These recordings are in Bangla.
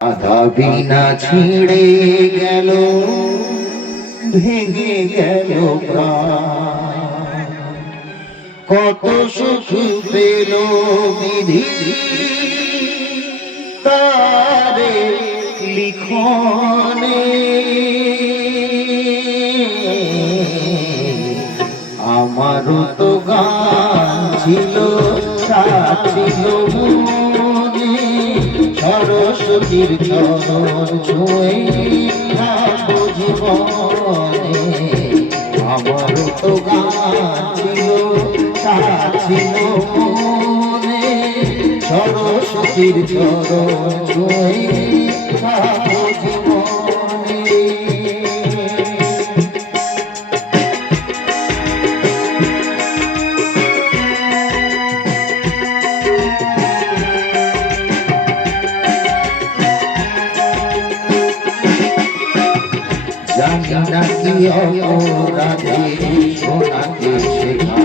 আধা বিনা ছিঁড়ে গেল, ভেঙে গেল প্রাণ। কত সুখ পেল বিধি তারে লিখনে, আমারও তো গান ছিল, ছিল মনে, সরস্বতীর চরণ ছুঁয়ে থাকবো জীবনে। আমারও তো গান ছিল, ছিল মনে, সরস্বতীর চরণ ছুঁয়ে থাকবো জীবনে। জানি না কি অপরাধে সোনাকে শেখা,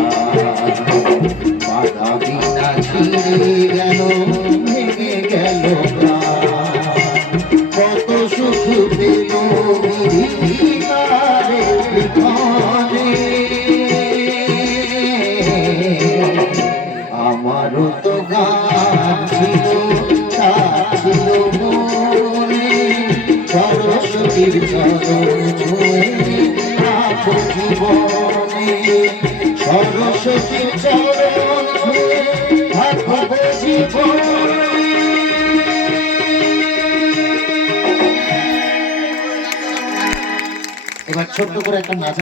বাধা বিনা ছিঁড়ে গেল, ভেঙে গেল প্রাণ। কত সুখ পেল বিধিকারে লিখনে, আমারও তো গান ছিল, ছিল মনে, সরস্বতীর চরণ ছুঁয়ে থাকবো জীবনে। সরস্বতীর চরণ ছুঁয়ে থাকবো জীবনে। এবার ছোট্ট করে একটা নাচ।